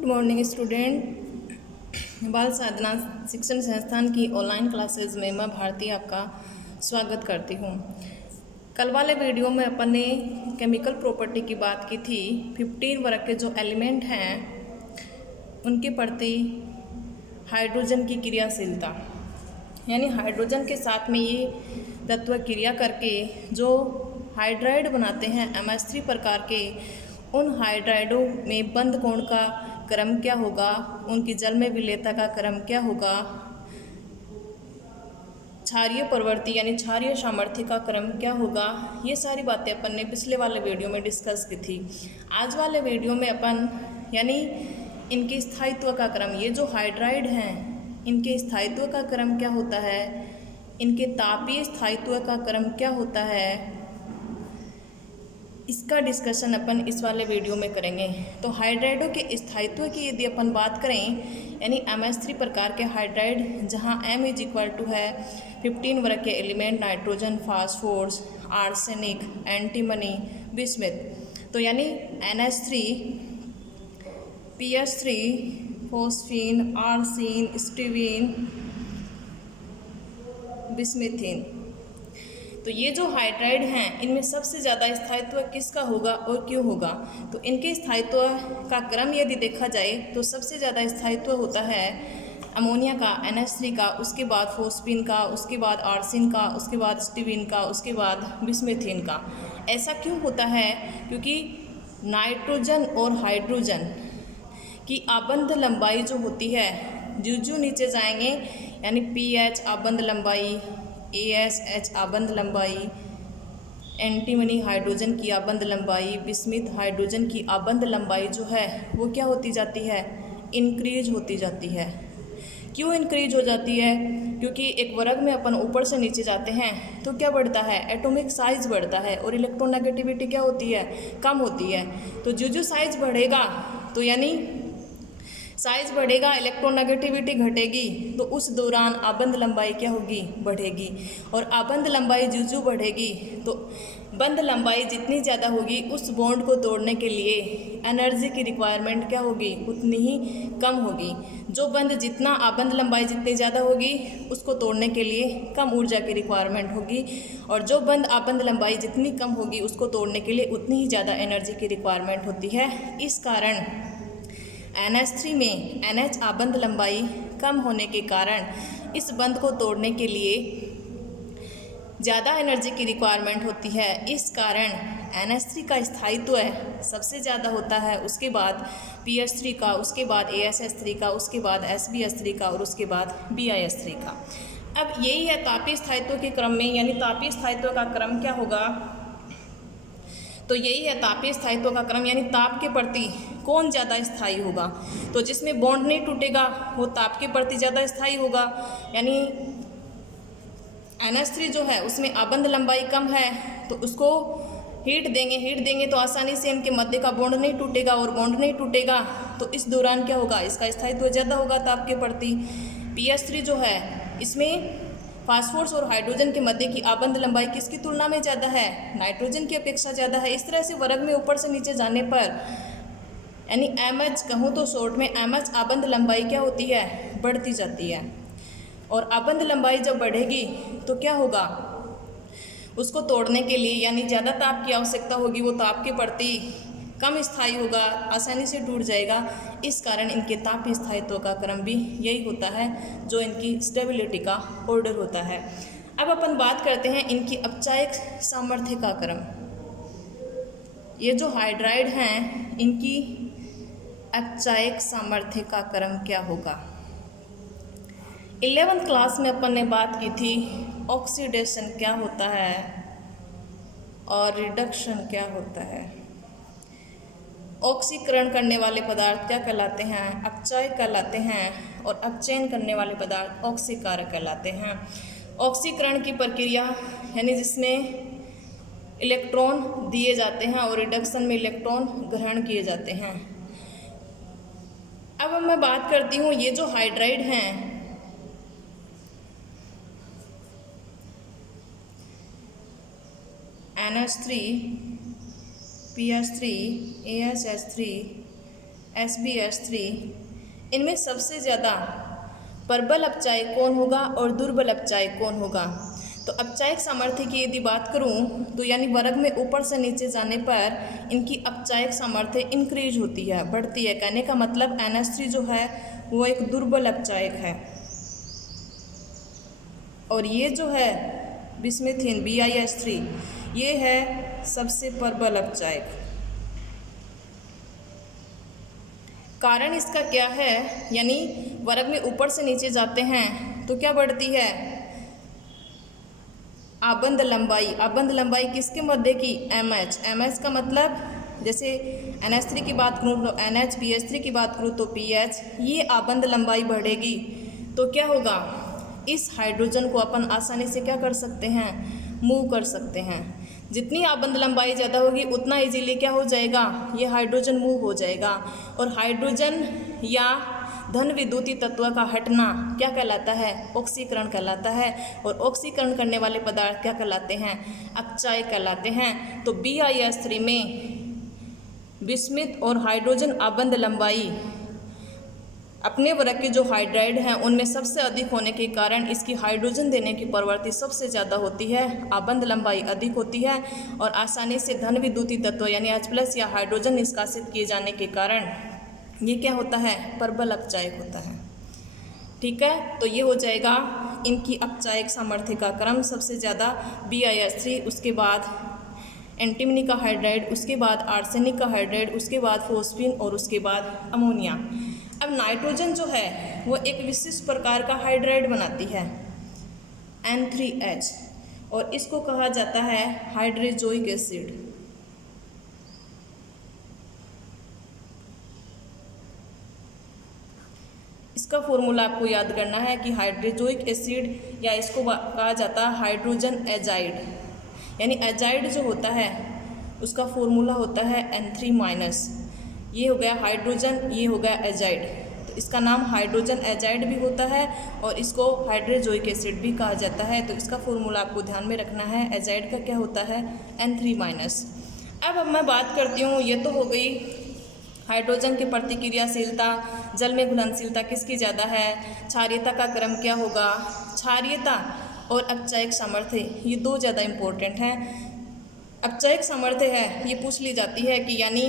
Good morning student. बाल साधना शिक्षण संस्थान की ऑनलाइन क्लासेस में मैं भारती आपका स्वागत करती हूँ। कल वाले वीडियो में अपन ने केमिकल प्रॉपर्टी की बात की थी। 15 वर्ग के जो एलिमेंट हैं उनके प्रति हाइड्रोजन की क्रियाशीलता, यानी हाइड्रोजन के साथ में ये तत्व क्रिया करके जो हाइड्राइड बनाते हैं MH3 प्रकार के, उन हाइड्राइडों में बंध कोण का क्रम क्या होगा, उनकी जल में विलेयता का क्रम क्या होगा, क्षारीय प्रवृत्ति यानी क्षारीय सामर्थ्य का क्रम क्या होगा, ये सारी बातें अपन ने पिछले वाले वीडियो में डिस्कस की थी। आज वाले वीडियो में अपन यानी इनके स्थायित्व का क्रम, ये जो हाइड्राइड हैं इनके स्थायित्व का क्रम क्या होता है, इनके तापीय स्थायित्व का क्रम क्या होता है, इसका डिस्कशन अपन इस वाले वीडियो में करेंगे। तो हाइड्राइडों के स्थायित्व की यदि अपन बात करें, यानी MH3 प्रकार के हाइड्राइड जहां M इज इक्वल टू है 15 वर्ग के element nitrogen, phosphorus, arsenic, antimony, bismuth, तो यानी NH3, PS3, फोस्फीन, आर्सिन, स्टीविन, बिस्मिथिन, तो ये जो हाइड्राइड हैं इनमें सबसे ज़्यादा स्थायित्व किसका होगा और क्यों होगा। तो इनके स्थायित्व का क्रम यदि देखा जाए तो सबसे ज़्यादा स्थायित्व होता है अमोनिया का, NH3 का, उसके बाद फोस्फीन का, उसके बाद आर्सिन का, उसके बाद स्टीविन का, उसके बाद बिस्मिथिन का। ऐसा क्यों होता है? क्योंकि नाइट्रोजन और हाइड्रोजन की आबंध लंबाई जो होती है, जो नीचे जाएंगे, यानी PH आबंध लंबाई, ASH आबंध लंबाई, एंटीमनी हाइड्रोजन की आबंध लंबाई, बिस्मिथ हाइड्रोजन की आबंध लंबाई जो है वो क्या होती जाती है, इंक्रीज होती जाती है। क्यों इंक्रीज हो जाती है? क्योंकि एक वर्ग में अपन ऊपर से नीचे जाते हैं तो क्या बढ़ता है, एटॉमिक साइज बढ़ता है और इलेक्ट्रोनेगेटिविटी क्या होती है, कम होती है। तो जो साइज बढ़ेगा तो यानी साइज बढ़ेगा, इलेक्ट्रोनेगेटिविटी घटेगी, तो उस दौरान आबंध लंबाई क्या होगी, बढ़ेगी। और आबंध लंबाई जो बढ़ेगी तो बंध लंबाई जितनी ज़्यादा होगी उस बॉन्ड को तोड़ने के लिए एनर्जी की रिक्वायरमेंट क्या होगी, उतनी ही कम होगी। जो बंध जितना आबंध लंबाई जितनी ज़्यादा होगी उसको तोड़ने के लिए कम ऊर्जा की रिक्वायरमेंट होगी, और जो बंध आबंध लंबाई जितनी कम होगी उसको तोड़ने के लिए उतनी ही ज़्यादा एनर्जी की रिक्वायरमेंट होती है। इस कारण NH3 में NH आबंध लंबाई कम होने के कारण इस बंध को तोड़ने के लिए ज़्यादा एनर्जी की रिक्वायरमेंट होती है। इस कारण NH3 का स्थायित्व सबसे ज़्यादा होता है, उसके बाद PS3 का, उसके बाद ASH3 का, उसके बाद SbH3 का और उसके बाद BiH3 का। अब यही है तापीय स्थायित्व के क्रम में, यानी तापीय स्थायित्व का क्रम क्या होगा, तो यही है तापीय स्थायित्व का क्रम, यानी ताप के प्रति कौन ज़्यादा स्थायी होगा। तो जिसमें बॉन्ड नहीं टूटेगा वो ताप के प्रति ज़्यादा स्थायी होगा, यानी NH3 जो है उसमें आबंध लंबाई कम है तो उसको हीट देंगे तो आसानी से इनके मध्य का बॉन्ड नहीं टूटेगा, और बॉन्ड नहीं टूटेगा तो इस दौरान क्या होगा, इसका स्थायित्व ज़्यादा होगा ताप के प्रति। PS3 जो है इसमें फास्फोरस और हाइड्रोजन के मध्य की आबंध लंबाई किसकी तुलना में ज़्यादा है, नाइट्रोजन की अपेक्षा ज़्यादा है। इस तरह से वर्ग में ऊपर से नीचे जाने पर यानी MH कहूँ तो शॉर्ट में MH आबंध लंबाई क्या होती है, बढ़ती जाती है। और आबंध लंबाई जब बढ़ेगी तो क्या होगा, उसको तोड़ने के लिए यानी ज़्यादा ताप की आवश्यकता होगी, वो ताप के प्रति कम स्थायी होगा, आसानी से टूट जाएगा। इस कारण इनके तापीय स्थायित्व का क्रम भी यही होता है जो इनकी स्टेबिलिटी का ऑर्डर होता है। अब अपन बात करते हैं इनकी अपचायक सामर्थ्य का क्रम। ये जो हाइड्राइड हैं इनकी अपचायक सामर्थ्य का क्रम क्या होगा। 11th क्लास में अपन ने बात की थी ऑक्सीडेशन क्या होता है और रिडक्शन क्या होता है। ऑक्सीकरण करने वाले पदार्थ क्या कहलाते हैं, अपचाय कहलाते हैं, और अपचयन करने वाले पदार्थ ऑक्सीकारक कहलाते हैं। ऑक्सीकरण की प्रक्रिया यानी जिसमें इलेक्ट्रॉन दिए जाते हैं और रिडक्शन में इलेक्ट्रॉन ग्रहण किए जाते हैं। अब मैं बात करती हूँ ये जो हाइड्राइड हैं NH3, PS3, ASH3, SbH3, इनमें सबसे ज़्यादा प्रबल अपचायक कौन होगा और दुर्बल अपचायक कौन होगा? तो अपचायक सामर्थ्य की यदि बात करूं तो यानी वर्ग में ऊपर से नीचे जाने पर इनकी अपचायक सामर्थ्य इंक्रीज होती है, बढ़ती है। कहने का मतलब NH3 जो है वो एक दुर्बल अपचायक है और ये जो है बिस्मुथिन BiH3 ये है सबसे प्रबल अपचायक। कारण इसका क्या है? यानी वर्ग में ऊपर से नीचे जाते हैं तो क्या बढ़ती है? आबंध लंबाई। आबंध लंबाई किसके मध्य की? MH। MH का मतलब जैसे NH3 की बात करूँ तो NH, BH3 की बात करूँ तो PH। ये आबंध लंबाई बढ़ेगी तो क्या होगा? इस हाइड्रोजन को अपन आसानी से क्या कर सकते हैं? मूव कर सकते हैं। जितनी आबंध लंबाई ज़्यादा होगी उतना इजीली क्या हो जाएगा? ये हाइड्रोजन मूव हो जाएगा। और हाइड्रोजन या धन विद्युतीय तत्व का हटना क्या कहलाता है? ऑक्सीकरण कहलाता है। और ऑक्सीकरण करने वाले पदार्थ क्या कहलाते हैं? अपचायक कहलाते हैं। तो BiH3 में बिस्मुथ और हाइड्रोजन आबंध लंबाई अपने वर्ग के जो हाइड्राइड हैं उनमें सबसे अधिक होने के कारण इसकी हाइड्रोजन देने की प्रवृत्ति सबसे ज़्यादा होती है, आबंध लंबाई अधिक होती है और आसानी से धन विद्युतीय तत्व यानी H+ या हाइड्रोजन निष्कासित किए जाने के कारण ये क्या होता है? प्रबल अपचायक होता है। ठीक है, तो ये हो जाएगा इनकी अपचायक सामर्थ्य का क्रम। सबसे ज़्यादा BiH3, उसके बाद एंटीमनी का हाइड्राइड, उसके बाद आर्सेनिक का हाइड्राइड, उसके बाद फोस्फीन और उसके बाद अमोनिया। अब नाइट्रोजन जो है वो एक विशिष्ट प्रकार का हाइड्राइड बनाती है N3H और इसको कहा जाता है हाइड्रोजोइक एसिड। इसका फॉर्मूला आपको याद करना है कि हाइड्रोजोइक एसिड या इसको कहा जाता है हाइड्रोजन एजाइड। यानी एजाइड जो होता है उसका फॉर्मूला होता है N3-। ये हो गया हाइड्रोजन, ये हो गया एजाइड, तो इसका नाम हाइड्रोजन एजाइड भी होता है और इसको हाइड्रोजोइक एसिड भी कहा जाता है। तो इसका फॉर्मूला आपको ध्यान में रखना है। एजाइड का क्या होता है? N3-। अब मैं बात करती हूँ, ये तो हो गई हाइड्रोजन की प्रतिक्रियाशीलता, जल में घुलनशीलता किसकी ज़्यादा है, क्षारीयता का क्रम क्या होगा। क्षारीयता और अपचायक सामर्थ्य ये दो ज़्यादा इम्पोर्टेंट हैं। अपचायक सामर्थ्य है ये पूछ ली जाती है कि यानी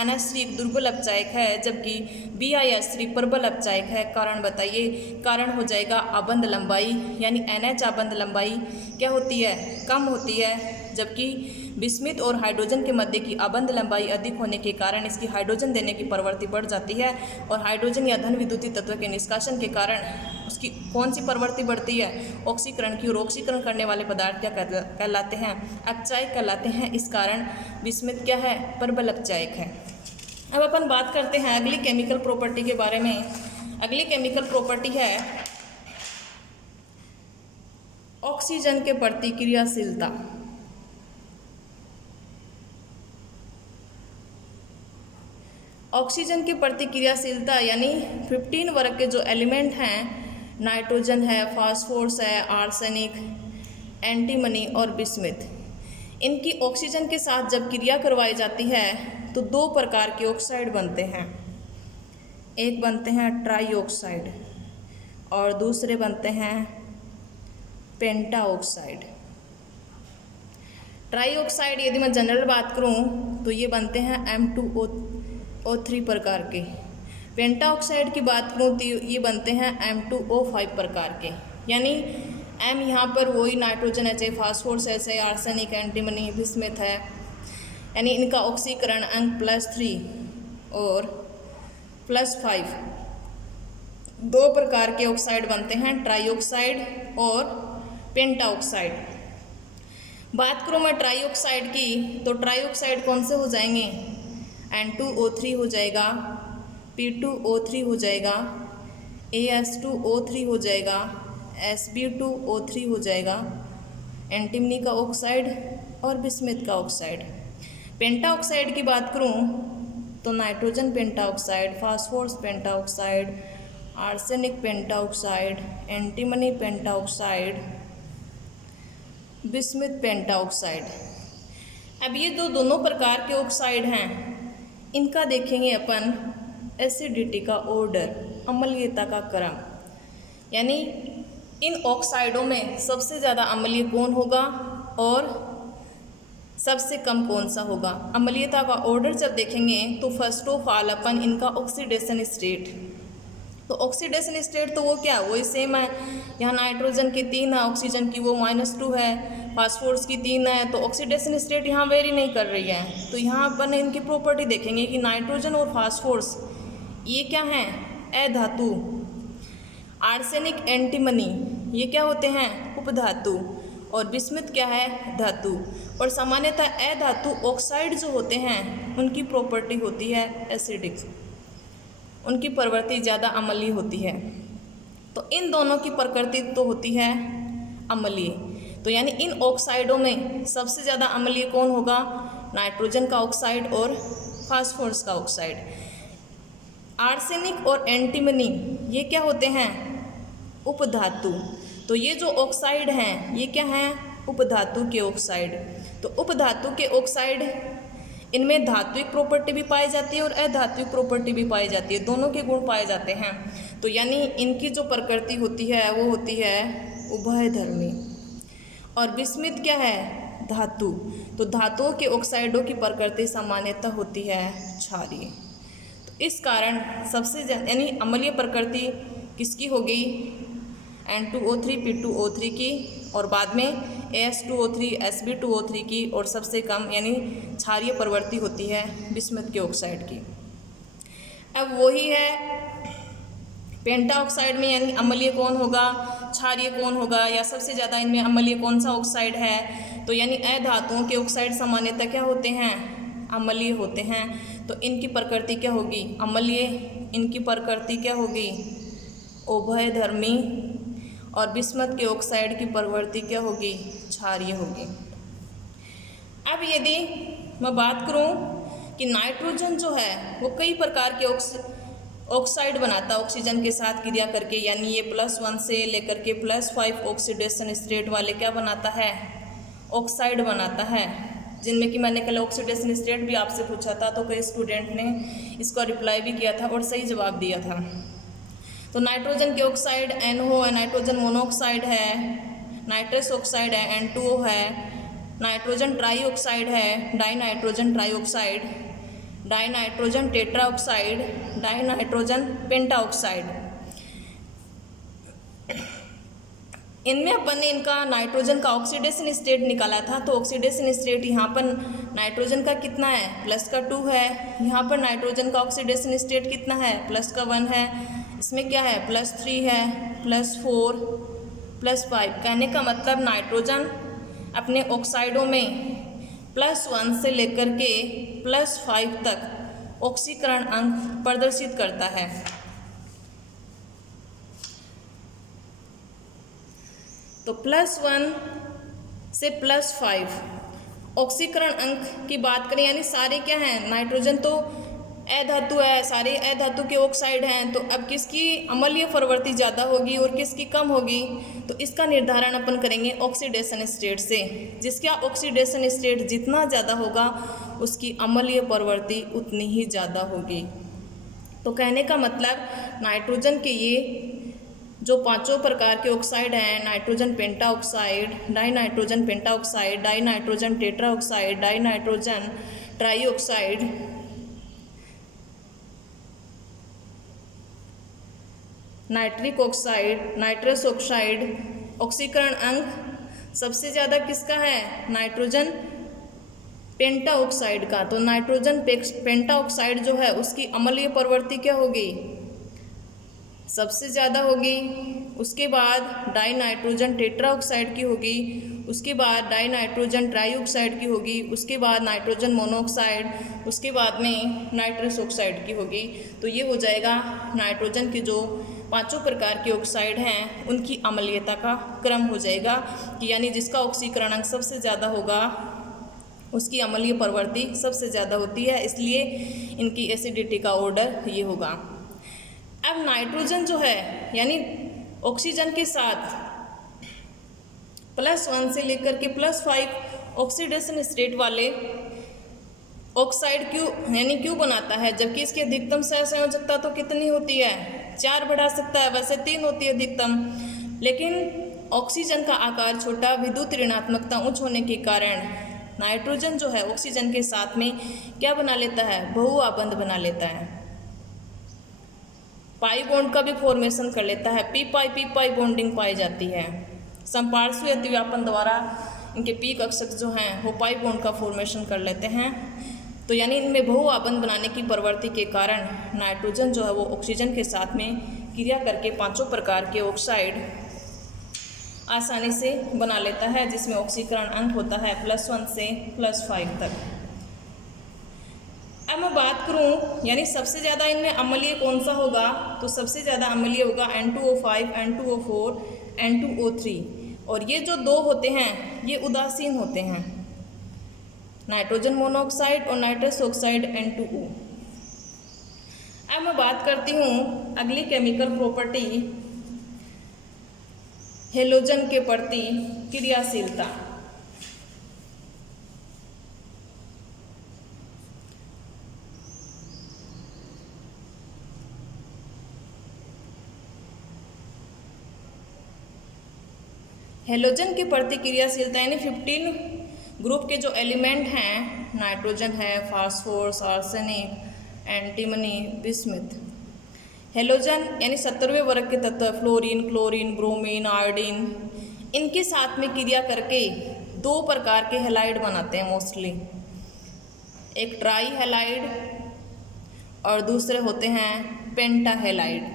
NH3 एक दुर्बल अपचायक है जबकि BiH3 प्रबल अपचायक है। कारण बताइए। कारण हो जाएगा आबंध लंबाई, यानी NH आबंध लंबाई क्या होती है? कम होती है, जबकि बिस्मुथ और हाइड्रोजन के मध्य की आबंध लंबाई अधिक होने के कारण इसकी हाइड्रोजन देने की प्रवृत्ति बढ़ जाती है और हाइड्रोजन या धन विद्युतीय तत्व के निष्कासन के कारण उसकी कौन सी प्रवृत्ति बढ़ती है? ऑक्सीकरण की। और ऑक्सीकरण करने वाले पदार्थ क्या कहलाते हैं? अपचायक कहलाते हैं। इस कारण बिस्मुथ क्या है? प्रबल अपचायक है। अब अपन बात करते हैं अगली केमिकल प्रॉपर्टी के बारे में। अगली केमिकल प्रॉपर्टी है ऑक्सीजन के प्रतिक्रियाशीलता। ऑक्सीजन की प्रतिक्रियाशीलता यानी 15 वर्ग के जो एलिमेंट हैं, नाइट्रोजन है, फास्फोरस है, आर्सेनिक, एंटीमनी और बिस्मुथ, इनकी ऑक्सीजन के साथ जब क्रिया करवाई जाती है तो दो प्रकार के ऑक्साइड बनते हैं। एक बनते हैं ट्राई ऑक्साइड और दूसरे बनते हैं पेंटा ऑक्साइड। ट्राई ऑक्साइड यदि मैं जनरल बात करूं तो ये बनते हैं M2O3 प्रकार के। पेंटा ऑक्साइड की बात करूं तो ये बनते हैं M2O5 प्रकार के। यानी M यहाँ पर वही नाइट्रोजन है, फास्फोरस है, आर्सेनिक, एंटीमनी, बिस्मुथ है, यानी इनका ऑक्सीकरण अंक +3 और +5 दो प्रकार के ऑक्साइड बनते हैं, ट्राई ऑक्साइड और पेंटा ऑक्साइड। बात करूँ मैं ट्राई ऑक्साइड की तो ट्राई ऑक्साइड कौन से हो जाएंगे? N2O3 हो जाएगा, P2O3 हो जाएगा, AS2O3 हो जाएगा, Sb2O3 हो जाएगा, एंटीमनी का ऑक्साइड और बिस्मुथ का ऑक्साइड। पेंटा ऑक्साइड की बात करूं तो नाइट्रोजन पेंटा ऑक्साइड, फास्फोरस पेंटा ऑक्साइड, आर्सेनिक पेंटा ऑक्साइड, एंटीमनी पेंटा ऑक्साइड, बिस्मुथ पेंटा ऑक्साइड। अब ये दोनों प्रकार के ऑक्साइड हैं, इनका देखेंगे अपन एसिडिटी का ऑर्डर, अम्लीयता का क्रम, यानी इन ऑक्साइडों में सबसे ज़्यादा अम्लीय कौन होगा और सबसे कम कौन सा होगा। अम्लीयता का ऑर्डर जब देखेंगे तो फर्स्ट ऑफ ऑल अपन इनका ऑक्सीडेशन स्टेट, तो ऑक्सीडेशन स्टेट तो वो क्या, वही सेम है। यहाँ नाइट्रोजन की 3 है, ऑक्सीजन की वो -2 है, फास्फोरस की 3 है, तो ऑक्सीडेशन स्टेट यहाँ वेरी नहीं कर रही है। तो यहाँ अपन इनकी प्रॉपर्टी देखेंगे कि नाइट्रोजन और फास्फोरस ये क्या हैं, अधातु। आर्सेनिक, एंटीमनी ये क्या होते हैं, उपधातु। और बिस्मुथ क्या है, धातु। और सामान्यतः अधातु ऑक्साइड जो होते हैं उनकी प्रॉपर्टी होती है एसिडिक, उनकी प्रवृत्ति ज़्यादा अम्लीय होती है। तो इन दोनों की प्रकृति तो होती है अम्लीय। तो यानी इन ऑक्साइडों में सबसे ज़्यादा अम्लीय कौन होगा, नाइट्रोजन का ऑक्साइड और फास्फोरस का ऑक्साइड। आर्सेनिक और एंटीमनी ये क्या होते हैं, उपधातु। तो ये जो ऑक्साइड हैं ये क्या हैं, उपधातु के ऑक्साइड। तो उपधातु के ऑक्साइड इनमें धात्विक प्रॉपर्टी भी पाई जाती है और अधात्विक प्रॉपर्टी भी पाई जाती है, दोनों के गुण पाए जाते हैं। तो यानी इनकी जो प्रकृति होती है वो होती है उभयधर्मी। और बिस्मुथ क्या है, धातु। तो धातुओं के ऑक्साइडों की प्रकृति सामान्यतः होती है क्षारीय। तो इस कारण सबसे यानी अम्लीय प्रकृति किसकी होगी, N2O3 P2O3 की, और बाद में AS2O3 Sb2O3 की, और सबसे कम यानी क्षारीय प्रवृत्ति होती है बिस्मुथ के ऑक्साइड की। अब वही है पेंटा ऑक्साइड में, यानी अम्लीय कौन होगा, क्षारीय कौन होगा, या सबसे ज़्यादा इनमें अम्लीय कौन सा ऑक्साइड है। तो यानी अधातुओं के ऑक्साइड सामान्यतः क्या होते हैं, अम्लीय होते हैं। तो इनकी प्रकृति क्या होगी, अम्लीय। इनकी प्रकृति क्या होगी, उभयधर्मी। और बिस्मुथ के ऑक्साइड की प्रवृत्ति क्या होगी, क्षारीय होगी। अब यदि मैं बात करूं कि नाइट्रोजन जो है वो कई प्रकार के ऑक्साइड बनाता है ऑक्सीजन के साथ क्रिया करके, यानी ये +1 से लेकर के +5 ऑक्सीडेशन स्टेट वाले क्या बनाता है, ऑक्साइड बनाता है। जिनमें कि मैंने कल ऑक्सीडेशन स्टेट भी आपसे पूछा था, तो कई स्टूडेंट ने इसको रिप्लाई भी किया था और सही जवाब दिया था। तो नाइट्रोजन के ऑक्साइड NO है, नाइट्रोजन मोनोऑक्साइड है, नाइट्रस ऑक्साइड है, N2O है, नाइट्रोजन ट्राईऑक्साइड है, dinitrogen trioxide, dinitrogen tetroxide, dinitrogen pentoxide. इनमें अपन ने इनका नाइट्रोजन का ऑक्सीडेशन स्टेट निकाला था। तो ऑक्सीडेशन स्टेट यहाँ पर नाइट्रोजन का कितना है, +2 है। यहाँ पर नाइट्रोजन का ऑक्सीडेशन स्टेट कितना है, +1 है। इसमें क्या है, +3 है, +4, +5। कहने का मतलब नाइट्रोजन अपने ऑक्साइडों में +1 से लेकर के +5 तक ऑक्सीकरण अंक प्रदर्शित करता है। तो +1 से +5 ऑक्सीकरण अंक की बात करें, यानी सारे क्या हैं, नाइट्रोजन तो अधातु है, सारे अधातु के ऑक्साइड हैं। तो अब किसकी अम्लीय प्रवृत्ति ज़्यादा होगी और किसकी कम होगी, तो इसका निर्धारण अपन करेंगे ऑक्सीडेशन स्टेट से। जिसका ऑक्सीडेशन स्टेट जितना ज़्यादा होगा उसकी अम्लीय प्रवृत्ति उतनी ही ज़्यादा होगी। तो कहने का मतलब नाइट्रोजन के ये जो 5 प्रकार के ऑक्साइड हैं, nitrogen pentoxide, dinitrogen pentoxide, dinitrogen tetroxide, dinitrogen trioxide, nitric oxide, nitrous oxide, ऑक्सीकरण अंक सबसे ज़्यादा किसका है, नाइट्रोजन पेंटाऑक्साइड का। तो नाइट्रोजन पेंटाऑक्साइड जो है उसकी अम्लीय प्रवृत्ति क्या होगी, सबसे ज़्यादा होगी। उसके बाद डाइनाइट्रोजन टेट्राऑक्साइड की होगी, उसके बाद डाइनाइट्रोजन ट्राईऑक्साइड की होगी, उसके बाद नाइट्रोजन मोनोऑक्साइड, उसके बाद में नाइट्रस ऑक्साइड की होगी। तो ये हो जाएगा नाइट्रोजन के जो 5 प्रकार के ऑक्साइड हैं उनकी अम्लीयता का क्रम हो जाएगा कि यानी जिसका ऑक्सीकरण अंक सबसे ज़्यादा होगा उसकी अम्लीय प्रवृत्ति सबसे ज़्यादा होती है, इसलिए इनकी एसिडिटी का ऑर्डर ये होगा। अब नाइट्रोजन जो है यानी ऑक्सीजन के साथ +1 से लेकर के +5 ऑक्सीडेशन स्टेट वाले ऑक्साइड क्यों यानी क्यों बनाता है, जबकि इसकी अधिकतम सहसंयोजकता तो कितनी होती है, 4 बढ़ा सकता है, वैसे 3 होती है अधिकतम। लेकिन ऑक्सीजन का आकार छोटा, विद्युत ऋणात्मकता उच्च होने के कारण नाइट्रोजन जो है ऑक्सीजन के साथ में क्या बना लेता है, बहुआबंध बना लेता है, पाई बॉन्ड का भी फॉर्मेशन कर लेता है। पी पाई बॉन्डिंग पाई जाती है। संपार्श्विक अतिव्यापन द्वारा इनके पी कक्षक जो हैं वो पाई बॉन्ड का फॉर्मेशन कर लेते हैं। तो यानी इनमें बहुआबंध बनाने की प्रवृत्ति के कारण नाइट्रोजन जो है वो ऑक्सीजन के साथ में क्रिया करके 5 प्रकार के ऑक्साइड आसानी से बना लेता है, जिसमें ऑक्सीकरण अंक होता है +1 से +5 तक। अब मैं बात करूं यानी सबसे ज़्यादा इनमें अम्लीय कौन सा होगा, तो सबसे ज़्यादा अम्लीय होगा N2O5, N2O4, N2O3। और ये जो 2 होते हैं ये उदासीन होते हैं, नाइट्रोजन मोनोऑक्साइड और नाइट्रस ऑक्साइड N2O। अब मैं बात करती हूँ अगली केमिकल प्रॉपर्टी, हेलोजन के प्रति क्रियाशीलता। हेलोजन की प्रति क्रियाशीलता यानी 15 ग्रुप के जो एलिमेंट हैं, नाइट्रोजन है, phosphorus, arsenic, antimony, bismuth. Halogen यानी 70वें वर्ग के तत्व फ्लोरीन, क्लोरीन, ब्रोमीन, आयोडीन, इनके साथ में क्रिया करके 2 प्रकार के हेलाइड बनाते हैं मोस्टली। एक ट्राई हेलाइड और दूसरे होते हैं पेंटा हेलाइड।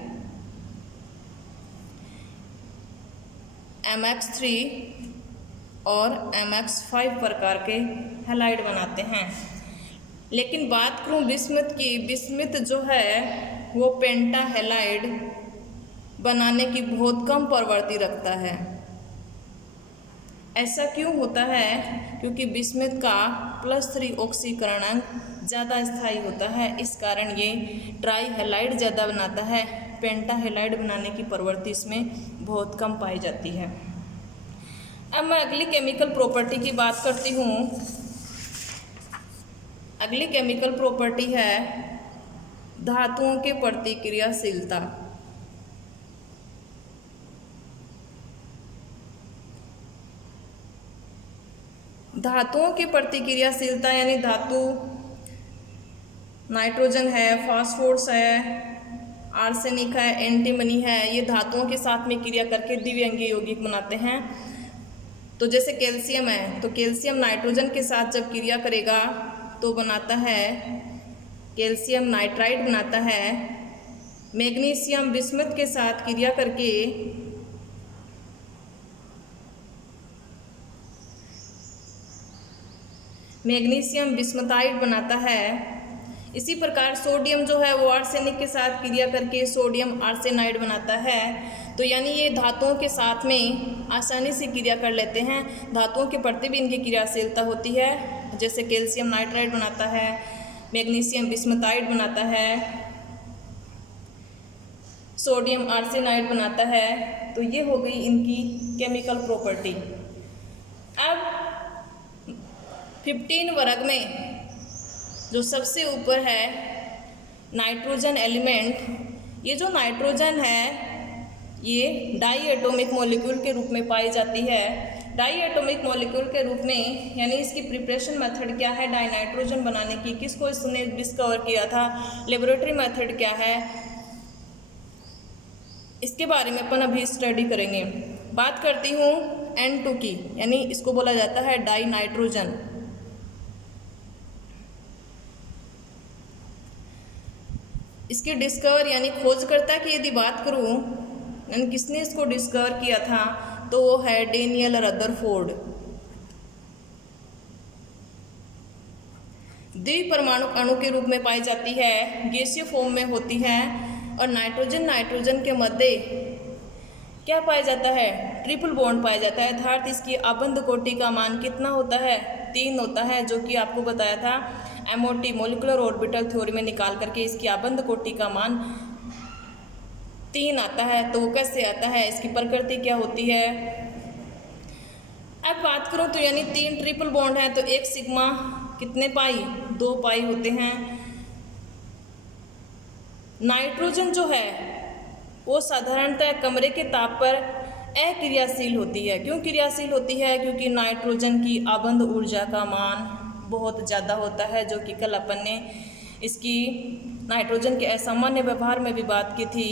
MX3 और MX5 प्रकार के हेलाइड बनाते हैं। लेकिन बात करूं बिस्मथ की, बिस्मथ जो है वो पेंटा हेलाइड बनाने की बहुत कम प्रवृत्ति रखता है। ऐसा क्यों होता है, क्योंकि बिस्मथ का +3 ऑक्सीकरण अंक ज़्यादा स्थायी होता है, इस कारण ये ट्राई हेलाइड ज़्यादा बनाता है, पेंटा हेलाइड बनाने की प्रवृत्ति इसमें बहुत कम पाई जाती है। अब मैं अगली केमिकल प्रॉपर्टी की बात करती हूँ। अगली केमिकल प्रॉपर्टी है धातुओं के प्रति क्रियाशीलता। धातुओं की प्रति क्रियाशीलता यानी धातु नाइट्रोजन है, फास्फोरस है, आर्सेनिक है, एंटीमनी है, ये धातुओं के साथ में क्रिया करके द्विअंगीय यौगिक बनाते हैं। तो जैसे कैल्शियम है, तो कैल्शियम नाइट्रोजन के साथ जब क्रिया करेगा तो बनाता है कैल्शियम नाइट्राइड बनाता है। मैग्नीशियम बिस्मथ के साथ क्रिया करके मैग्नीशियम बिस्मथाइड बनाता है। इसी प्रकार सोडियम जो है वो आर्सेनिक के साथ क्रिया करके सोडियम आर्सेनाइड बनाता है। तो यानी ये धातुओं के साथ में आसानी से क्रिया कर लेते हैं, धातुओं के प्रति भी इनकी क्रियाशीलता होती है। जैसे कैल्शियम नाइट्राइड बनाता है, मैग्नीशियम बिस्मथाइड बनाता है, सोडियम आर्सेनाइड बनाता है। तो ये हो गई इनकी केमिकल प्रॉपर्टी। अब 15 वर्ग में जो सबसे ऊपर है नाइट्रोजन एलिमेंट, ये जो नाइट्रोजन है ये डाई एटॉमिक मॉलिक्यूल के रूप में पाई जाती है। डाई एटॉमिक मॉलिक्यूल के रूप में यानी इसकी प्रिपरेशन मेथड क्या है डाई नाइट्रोजन बनाने की, किसको इसने डिस्कवर किया था, लेबोरेटरी मेथड क्या है, इसके बारे में अपन अभी स्टडी करेंगे। बात करती हूँ N2 की, यानी इसको बोला जाता है डाई नाइट्रोजन। इसकी डिस्कवर यानी खोजकर्ता की यदि बात करूँ यानी किसने इसको डिस्कवर किया था, तो वो है डेनियल रदरफोर्ड। द्विपरमाणु अणु के रूप में पाई जाती है, गैसीय फॉर्म में होती है और नाइट्रोजन के मध्य क्या पाया जाता है, ट्रिपल बॉन्ड पाया जाता है। अर्थात इसकी आबंध कोटि का मान कितना होता है, 3 होता है, जो कि आपको बताया था MOT मोलिकुलर ऑर्बिटल थ्योरी में निकाल करके इसकी आबंध कोटि का मान 3 आता है। तो वो कैसे आता है, इसकी प्रकृति क्या होती है। अब बात करूँ तो यानी 3 ट्रिपल बॉन्ड है तो 1 सिग्मा कितने पाई 2 पाई होते हैं। नाइट्रोजन जो है वो साधारणतः कमरे के ताप पर अक्रियाशील होती है। क्यों क्रियाशील होती है? क्योंकि नाइट्रोजन की आबंध ऊर्जा का मान बहुत ज़्यादा होता है, जो कि कल अपन ने इसकी नाइट्रोजन के असामान्य व्यवहार में भी बात की थी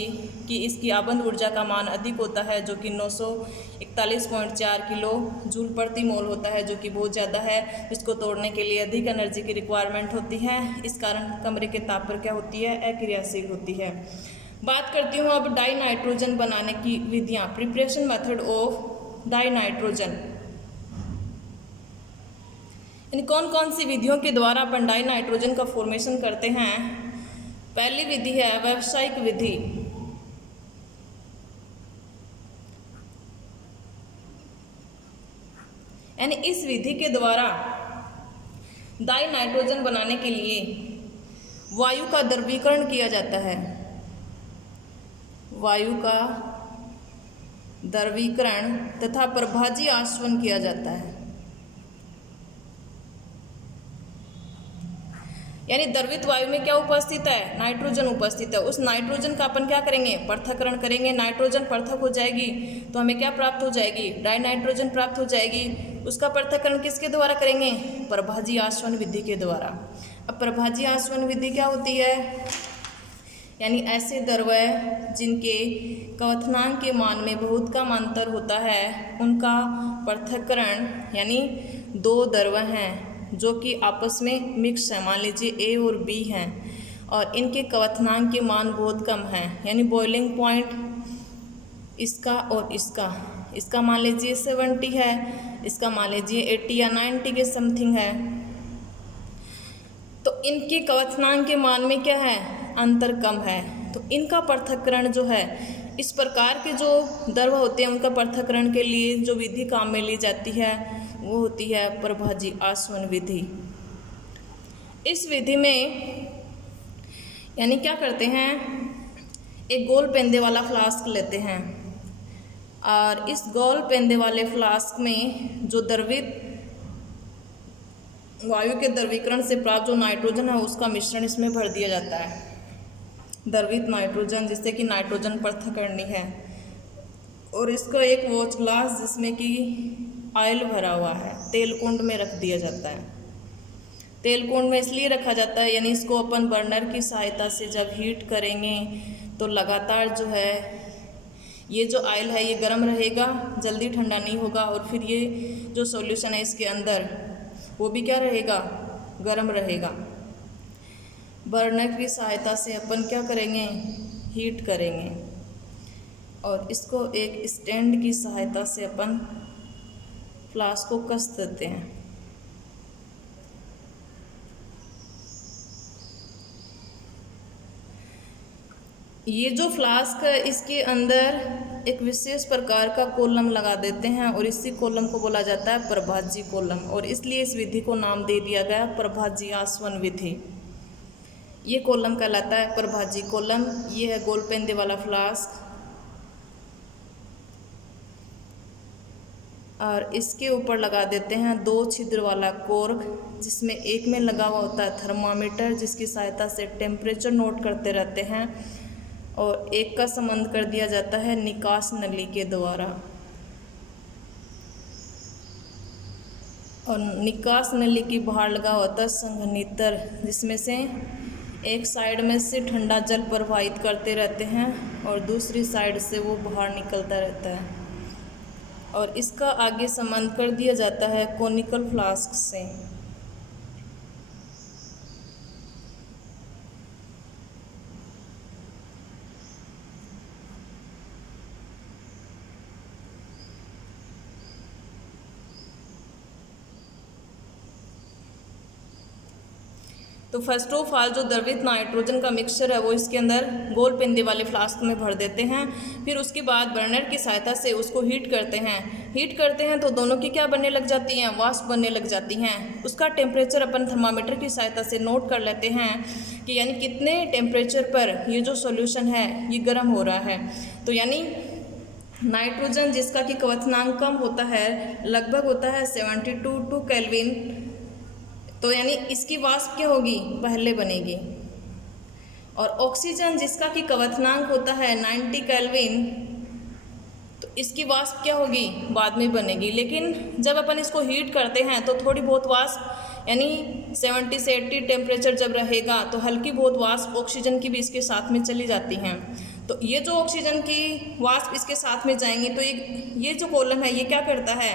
कि इसकी आबंध ऊर्जा का मान अधिक होता है, जो कि 941.4 किलो जूल प्रति मोल होता है, जो कि बहुत ज़्यादा है। इसको तोड़ने के लिए अधिक एनर्जी की रिक्वायरमेंट होती है। इस कारण कमरे के ताप पर क्या होती है? अक्रियाशील होती है। बात करती हूँ अब डाई नाइट्रोजन बनाने की विधियाँ, preparation method of die nitrogen. यानी कौन कौन सी विधियों के द्वारा अपन डाई नाइट्रोजन का फॉर्मेशन करते हैं। पहली विधि है व्यावसायिक विधि। यानी इस विधि के द्वारा डाई नाइट्रोजन बनाने के लिए वायु का द्रवीकरण किया जाता है। वायु का द्रवीकरण तथा प्रभाजी आसवन किया जाता है। यानी द्रवित वायु में क्या उपस्थित है? नाइट्रोजन उपस्थित है। उस नाइट्रोजन का अपन क्या करेंगे? पृथक्करण करेंगे। नाइट्रोजन पृथक हो जाएगी तो हमें क्या प्राप्त हो जाएगी? डाई नाइट्रोजन प्राप्त हो जाएगी। उसका पृथक्करण किसके द्वारा करेंगे? प्रभाजी आसवन विधि के द्वारा। अब प्रभाजी आसवन विधि क्या होती है? यानी ऐसे द्रव्य जिनके क्वथनांक के मान में बहुत कम अंतर होता है, उनका पृथक्करण, यानी 2 द्रव्य हैं जो कि आपस में मिक्स है, मान लीजिए ए और बी हैं, और इनके क्वथनांक के मान बहुत कम हैं, यानी बॉइलिंग पॉइंट इसका और इसका मान लीजिए 70 है, इसका मान लीजिए 80 या 90 के समथिंग है। तो इनके क्वथनांक के मान में क्या है? अंतर कम है। तो इनका पृथक्करण जो है, इस प्रकार के जो द्रव्य होते हैं उनका पृथक्करण के लिए जो विधि काम में ली जाती है वो होती है प्रभाजी आसवन विधि। इस विधि में यानी क्या करते हैं? एक गोल पेंदे वाला फ्लास्क लेते हैं और इस गोल पेंदे वाले फ्लास्क में जो द्रवित वायु के द्रवीकरण से प्राप्त जो नाइट्रोजन है उसका मिश्रण इसमें भर दिया जाता है। द्रवित नाइट्रोजन, जिससे कि नाइट्रोजन पृथक्करणी है, और इसको एक वॉच ग्लास जिसमें कि ऑयल भरा हुआ है तेल कुंड में रख दिया जाता है। तेल कुंड में इसलिए रखा जाता है, यानी इसको अपन बर्नर की सहायता से जब हीट करेंगे तो लगातार जो है ये जो ऑयल है ये गर्म रहेगा, जल्दी ठंडा नहीं होगा, और फिर ये जो सॉल्यूशन है इसके अंदर वो भी क्या रहेगा? गर्म रहेगा। बर्नर की सहायता से अपन क्या करेंगे? हीट करेंगे, और इसको एक स्टैंड की सहायता से अपन फ्लास्क को कस देते हैं। ये जो फ्लास्क है इसके अंदर एक विशेष प्रकार का कॉलम लगा देते हैं, और इसी कॉलम को बोला जाता है प्रभाजी कॉलम, और इसलिए इस विधि को नाम दे दिया गया प्रभाजी आसवन विधि। ये कॉलम कहलाता है प्रभाजी कॉलम। ये है गोल पेंदे वाला फ्लास्क, और इसके ऊपर लगा देते हैं 2 छिद्र वाला कॉर्क, जिसमें एक में लगा हुआ होता है थर्मामीटर, जिसकी सहायता से टेम्परेचर नोट करते रहते हैं, और एक का संबंध कर दिया जाता है निकास नली के द्वारा। और निकास नली के बाहर लगा होता है संघनित्र, जिसमें से एक साइड में से ठंडा जल प्रवाहित करते रहते हैं और दूसरी साइड से वो बाहर निकलता रहता है, और इसका आगे संबंध कर दिया जाता है कोनिकल फ्लास्क से। तो फर्स्ट ऑफ ऑल जो द्रवित नाइट्रोजन का मिक्सचर है वो इसके अंदर गोल पेंदे वाले फ्लास्क में भर देते हैं। फिर उसके बाद बर्नर की सहायता से उसको हीट करते हैं तो दोनों की क्या बनने लग जाती हैं? वाष्प बनने लग जाती हैं। उसका टेम्परेचर अपन थर्मामीटर की सहायता से नोट कर लेते हैं कि यानी कितने टेम्परेचर पर ये जो सॉल्यूशन है ये गर्म हो रहा है। तो यानी नाइट्रोजन जिसका कि क्वथनांक कम होता है, लगभग होता है 72 केल्विन तो यानी इसकी वाष्प क्या होगी, पहले बनेगी। और ऑक्सीजन जिसका कि क्वथनांक होता है 90 केल्विन, तो इसकी वाष्प क्या होगी, बाद में बनेगी। लेकिन जब अपन इसको हीट करते हैं तो थोड़ी बहुत वाष्प यानी 70 से 80 टेम्परेचर जब रहेगा तो हल्की बहुत वाष्प ऑक्सीजन की भी इसके साथ में चली जाती हैं। तो ये जो ऑक्सीजन की वाष्प इसके साथ में जाएंगी तो ये जो कॉलम है ये क्या करता है,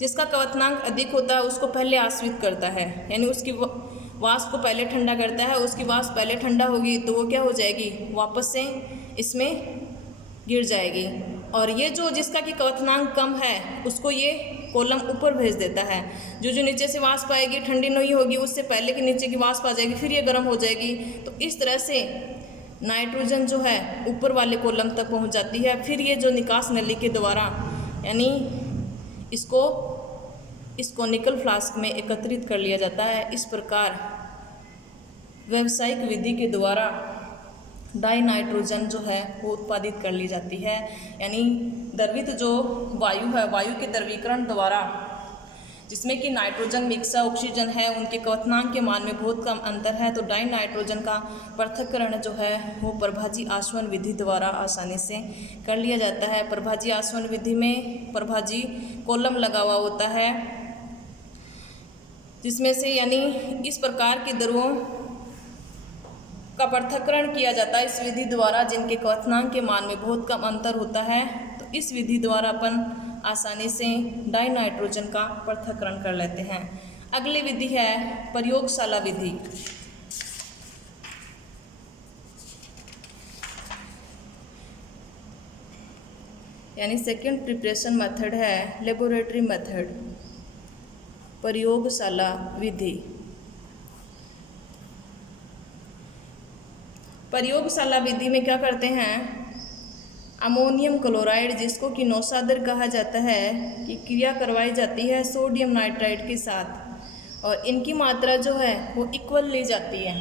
जिसका क्वथनांक अधिक होता है उसको पहले आश्रित करता है, यानी उसकी वाष्प को पहले ठंडा करता है। उसकी वाष्प पहले ठंडा होगी तो वो क्या हो जाएगी, वापस से इसमें गिर जाएगी। और ये जो जिसका कि क्वथनांक कम है उसको ये कॉलम ऊपर भेज देता है। जो नीचे से वाष्प आएगी ठंडी नहीं होगी, उससे पहले कि नीचे की वाष्प आ जाएगी, फिर ये गर्म हो जाएगी। तो इस तरह से नाइट्रोजन जो है ऊपर वाले कॉलम तक पहुंच जाती है। फिर ये जो निकास नली के द्वारा यानी इसको इस कॉनिकल फ्लास्क में एकत्रित कर लिया जाता है। इस प्रकार व्यावसायिक विधि के द्वारा डाई नाइट्रोजन जो है वो उत्पादित कर ली जाती है। यानी द्रवित जो वायु है, वायु के द्रवीकरण द्वारा जिसमें कि नाइट्रोजन मिक्स ऑक्सीजन है, उनके क्वथनांक के मान में बहुत कम अंतर है। तो डाई नाइट्रोजन का पृथक्करण जो है वो प्रभाजी आसवन विधि द्वारा आसानी से कर लिया जाता है। प्रभाजी आसवन विधि में प्रभाजी कॉलम लगा हुआ होता है, जिसमें से यानी इस प्रकार के द्रवों का पृथक्करण किया जाता है इस विधि द्वारा, जिनके क्वथनांक के मान में बहुत कम अंतर होता है। तो इस विधि द्वारा अपन आसानी से डाई नाइट्रोजन का पृथक्करण कर लेते हैं। अगली विधि है प्रयोगशाला विधि। यानी सेकेंड प्रिपरेशन मेथड है लेबोरेटरी मेथड, प्रयोगशाला विधि। प्रयोगशाला विधि में क्या करते हैं, अमोनियम क्लोराइड जिसको कि नौशादर कहा जाता है कि क्रिया करवाई जाती है सोडियम नाइट्राइड के साथ, और इनकी मात्रा जो है वो इक्वल ली जाती है।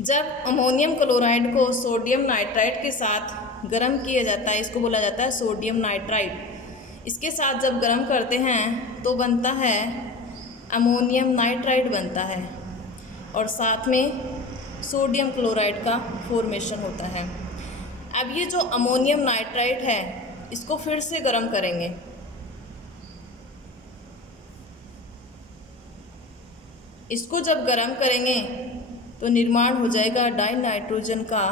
जब अमोनियम क्लोराइड को सोडियम नाइट्राइड के साथ गर्म किया जाता है, इसको बोला जाता है सोडियम नाइट्राइड। इसके साथ जब गर्म करते हैं तो बनता है अमोनियम नाइट्राइड बनता है, और साथ में सोडियम क्लोराइड का फॉर्मेशन होता है। अब ये जो अमोनियम नाइट्राइड है इसको फिर से गर्म करेंगे। इसको जब गर्म करेंगे तो निर्माण हो जाएगा डाई नाइट्रोजन का,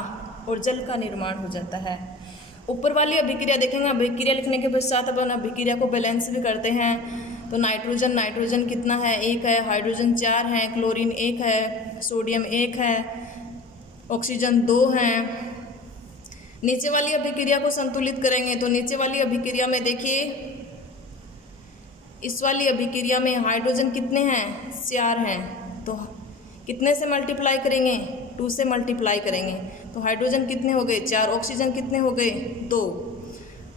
और जल का निर्माण हो जाता है। ऊपर वाली अभिक्रिया देखेंगे, अभिक्रिया लिखने के पश्चात अपन अभिक्रिया को बैलेंस भी करते हैं। तो नाइट्रोजन कितना है, 1 है, हाइड्रोजन 4 है, क्लोरीन 1 है, सोडियम 1 है, ऑक्सीजन 2 है। नीचे वाली अभिक्रिया को संतुलित करेंगे तो नीचे वाली अभिक्रिया में देखिए, इस वाली अभिक्रिया में हाइड्रोजन कितने हैं, 4 हैं। तो कितने से मल्टीप्लाई करेंगे, 2 से मल्टीप्लाई करेंगे। तो हाइड्रोजन कितने हो गए, 4, ऑक्सीजन कितने हो गए, 2,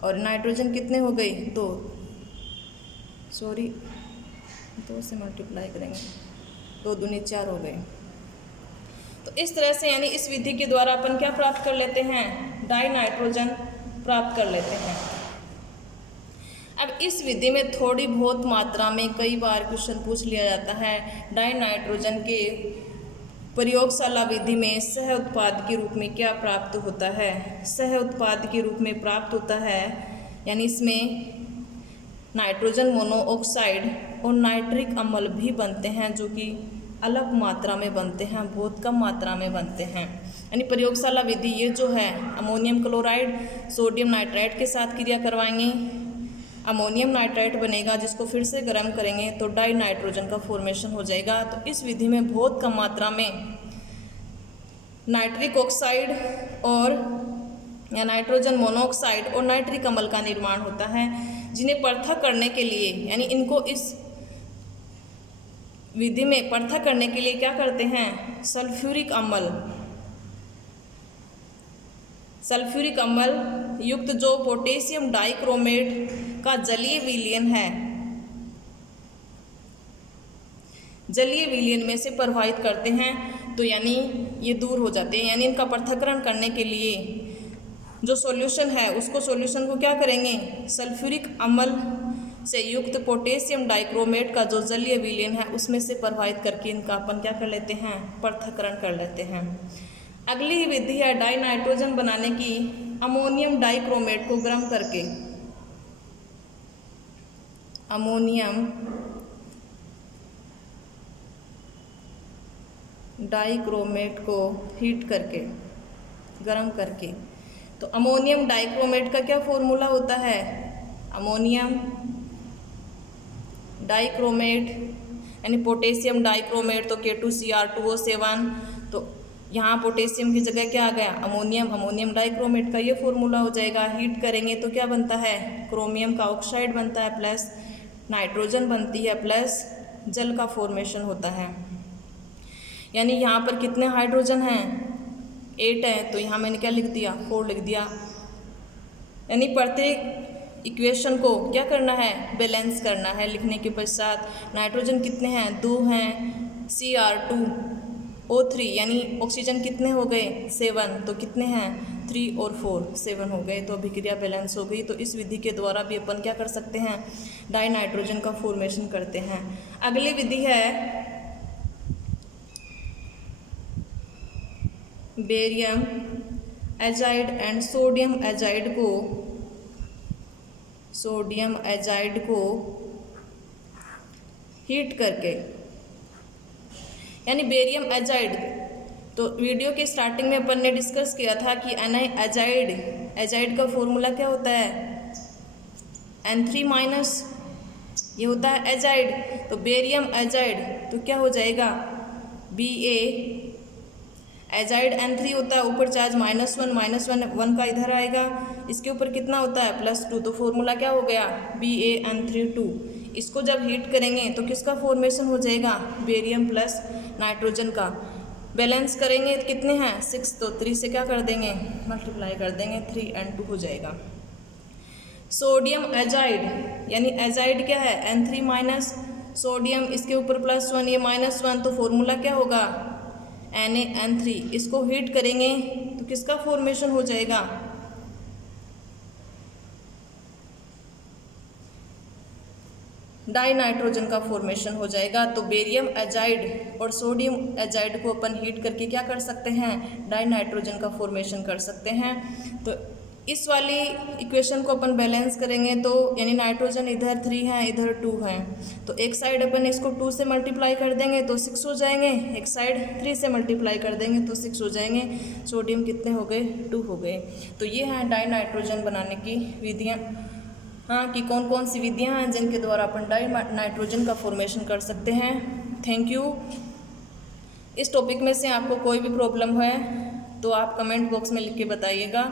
और नाइट्रोजन कितने हो गए, 2 से मल्टीप्लाई करेंगे, 2 दूनी 4 हो गए। तो इस तरह से यानी इस विधि के द्वारा अपन क्या प्राप्त कर लेते हैं, डाई नाइट्रोजन प्राप्त कर लेते हैं। अब इस विधि में थोड़ी बहुत मात्रा में कई बार क्वेश्चन पूछ लिया जाता है, डाई नाइट्रोजन के प्रयोगशाला विधि में सह उत्पाद के रूप में क्या प्राप्त होता है। सह उत्पाद के रूप में प्राप्त होता है यानी इसमें नाइट्रोजन मोनोऑक्साइड और नाइट्रिक अम्ल भी बनते हैं, जो कि अलग मात्रा में बनते हैं, बहुत कम मात्रा में बनते हैं। यानी प्रयोगशाला विधि ये जो है, अमोनियम क्लोराइड सोडियम नाइट्राइड के साथ क्रिया करवाएंगे, अमोनियम नाइट्राइड बनेगा जिसको फिर से गर्म करेंगे तो डाई नाइट्रोजन का फॉर्मेशन हो जाएगा। तो इस विधि में बहुत कम मात्रा में नाइट्रिक ऑक्साइड और या नाइट्रोजन मोनोऑक्साइड और नाइट्रिक अम्ल का निर्माण होता है, जिन्हें पृथक करने के लिए यानी इनको इस विधि में पृथक करने के लिए क्या करते हैं, सल्फ्यूरिक अम्ल युक्त जो पोटेशियम डाइक्रोमेट का जलीय विलयन है, जलीय विलयन में से प्रवाहित करते हैं। तो यानी ये दूर हो जाते हैं। यानी इनका पृथक्करण करने के लिए जो सॉल्यूशन है उसको सॉल्यूशन को क्या करेंगे, से युक्त पोटेशियम डाइक्रोमेट का जो जलीय विलयन है उसमें से प्रवाहित करके इनका अपन क्या कर लेते हैं, पृथक्करण कर लेते हैं। अगली ही विधि है डाई नाइट्रोजन बनाने की, अमोनियम डाइक्रोमेट को गर्म करके, अमोनियम डाइक्रोमेट को हीट करके, गर्म करके। तो अमोनियम डाइक्रोमेट का क्या फॉर्मूला होता है, अमोनियम डाइक्रोमेट यानी पोटेशियम डाइक्रोमेट, तो K2Cr2O7, तो यहाँ पोटेशियम की जगह क्या आ गया, अमोनियम, अमोनियम डाइक्रोमेट का ये फॉर्मूला हो जाएगा। हीट करेंगे तो क्या बनता है, क्रोमियम का ऑक्साइड बनता है, प्लस नाइट्रोजन बनती है, प्लस जल का फॉर्मेशन होता है। यानी यहाँ पर कितने हाइड्रोजन हैं, 8 हैं, तो यहाँ मैंने क्या लिख दिया, 4 लिख दिया। यानी प्रत्येक इक्वेशन को क्या करना है, बैलेंस करना है। लिखने के पश्चात नाइट्रोजन कितने हैं, 2 हैं, Cr2O3 यानी ऑक्सीजन कितने हो गए, 7, तो कितने हैं, 3 और 4, 7 हो गए, तो अभिक्रिया बैलेंस हो गई। तो इस विधि के द्वारा भी अपन क्या कर सकते हैं, डाई नाइट्रोजन का फॉर्मेशन करते हैं। अगली विधि है barium azide and sodium azide को हीट करके, यानी बेरियम एजाइड, तो वीडियो के स्टार्टिंग में अपन ने डिस्कस किया था कि एजाइड का फॉर्मूला क्या होता है, N3-, ये होता है एजाइड। तो बेरियम एजाइड तो क्या हो जाएगा, Ba, एजाइड N3 होता है, ऊपर चार्ज -1 का इधर आएगा, इसके ऊपर कितना होता है, +2, तो फॉर्मूला क्या हो गया, BaN3(2). इसको जब हीट करेंगे तो किसका फॉर्मेशन हो जाएगा, बेरियम प्लस नाइट्रोजन का। बैलेंस करेंगे कितने हैं, 6, तो 3 से क्या कर देंगे, मल्टीप्लाई कर देंगे, 3N2 हो जाएगा। सोडियम एजाइड यानी एजाइड क्या है, N3-, सोडियम इसके ऊपर +1, ये -1, तो फॉर्मूला क्या होगा, NaN3। इसको हीट करेंगे तो किसका फॉर्मेशन हो जाएगा, डाई नाइट्रोजन का फॉर्मेशन हो जाएगा। तो बेरियम एजाइड और सोडियम एजाइड को अपन हीट करके क्या कर सकते हैं, डाई नाइट्रोजन का फॉर्मेशन कर सकते हैं। तो इस वाली इक्वेशन को अपन बैलेंस करेंगे तो यानी नाइट्रोजन इधर 3 है, इधर 2 है, तो एक साइड अपन इसको 2 से मल्टीप्लाई कर देंगे तो 6 हो जाएंगे, एक साइड 3 से मल्टीप्लाई कर देंगे तो 6 हो जाएंगे। सोडियम कितने हो गए, 2 हो गए। तो ये हैं डाई नाइट्रोजन बनाने की विधियाँ। हाँ, कि कौन कौन सी विधियाँ हैं जिनके द्वारा अपन डाई नाइट्रोजन का फॉर्मेशन कर सकते हैं। Thank you. इस टॉपिक में से आपको कोई भी प्रॉब्लम है तो आप कमेंट बॉक्स में लिख के बताइएगा।